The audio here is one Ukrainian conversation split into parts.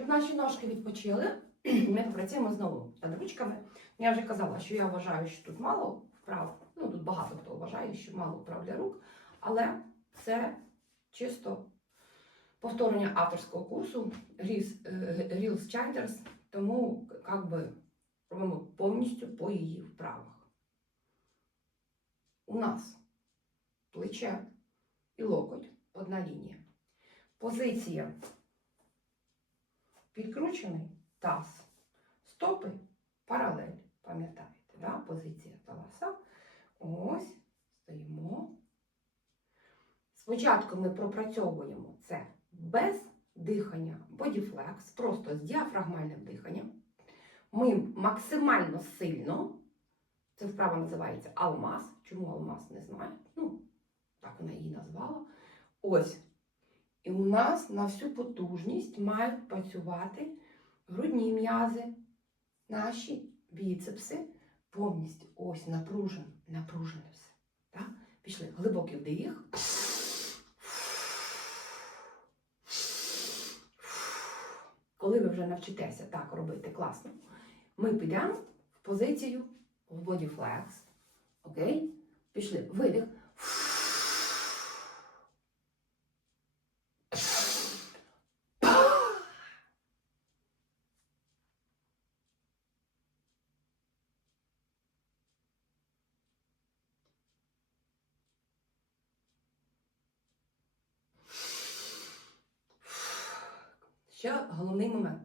Щоб наші ножки відпочили, ми попрацюємо знову над ручками. Я вже казала, що я вважаю, що тут мало вправ. Ну, тут багато хто вважає, що мало вправ для рук, але це чисто повторення авторського курсу Reels е, тому як би робимо повністю по її вправах. У нас плече і локоть одна лінія. Позиція підкручений таз, стопи паралель. Пам'ятаєте, да? позиція таласа. Ось стоїмо. Спочатку ми пропрацьовуємо це без дихання бодіфлекс, просто з діафрагмальним диханням. Ми максимально сильно, це вправа називається алмаз. Чому алмаз не знаю? Ну, так вона її назвала. Ось. І у нас на всю потужність мають працювати грудні м'язи, наші біцепси повністю ось напружено, напружене все. Так? Пішли глибокий вдих. Коли ви вже навчитеся так робити класно, ми підемо в позицію в body flex. Окей? Пішли. Видих. Ще головний момент.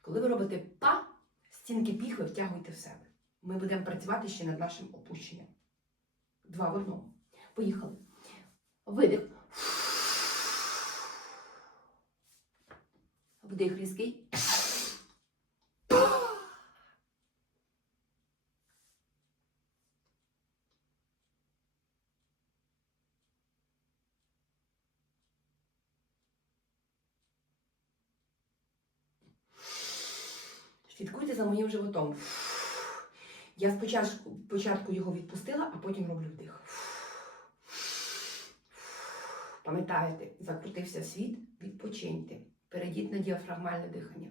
Коли ви робите па, стінки піхви втягуйте в себе. Ми будемо працювати ще над нашим опущенням. Два в одному. Поїхали. Видих. Вдих різкий. Слідкуйте за моїм животом. Я спочатку спочатку його відпустила, а потім роблю вдих. Пам'ятаєте, закрутився світ, відпочиньте. Перейдіть на діафрагмальне дихання.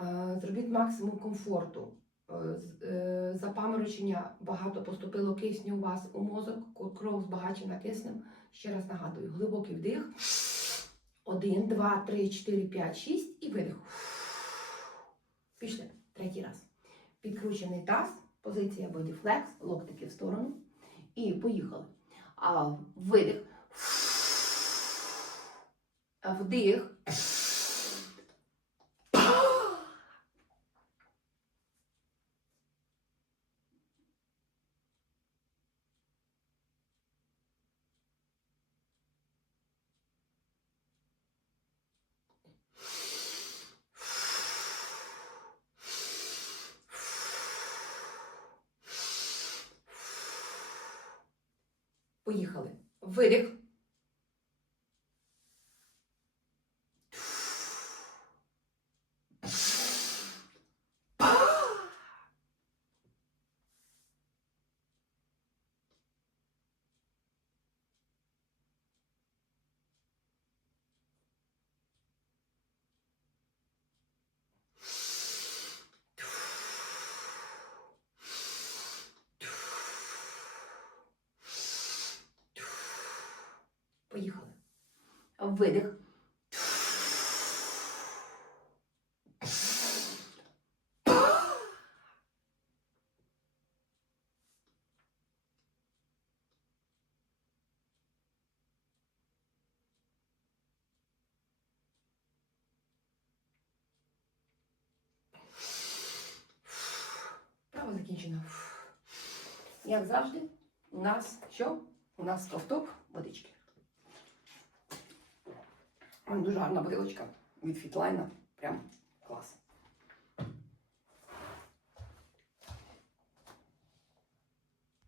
Е, Зробіть максимум комфорту. Е, е, Запаморочення багато поступило кисню у вас у мозок, кров збагачена киснем. Ще раз нагадую, глибокий вдих. Один, два, три, чотири, п'ять, шість і видих. Пішли. Третій раз. Підкручений таз, позиція бодіфлекс, локтики в сторону. І поїхали. А, видих. Вдих. Поїхали. Видих. Поїхали. Видих. Закінчено. Як завжди, у нас що? У нас ковток водички. Дуже гарна бутилочка від Фітлайна. Прям клас.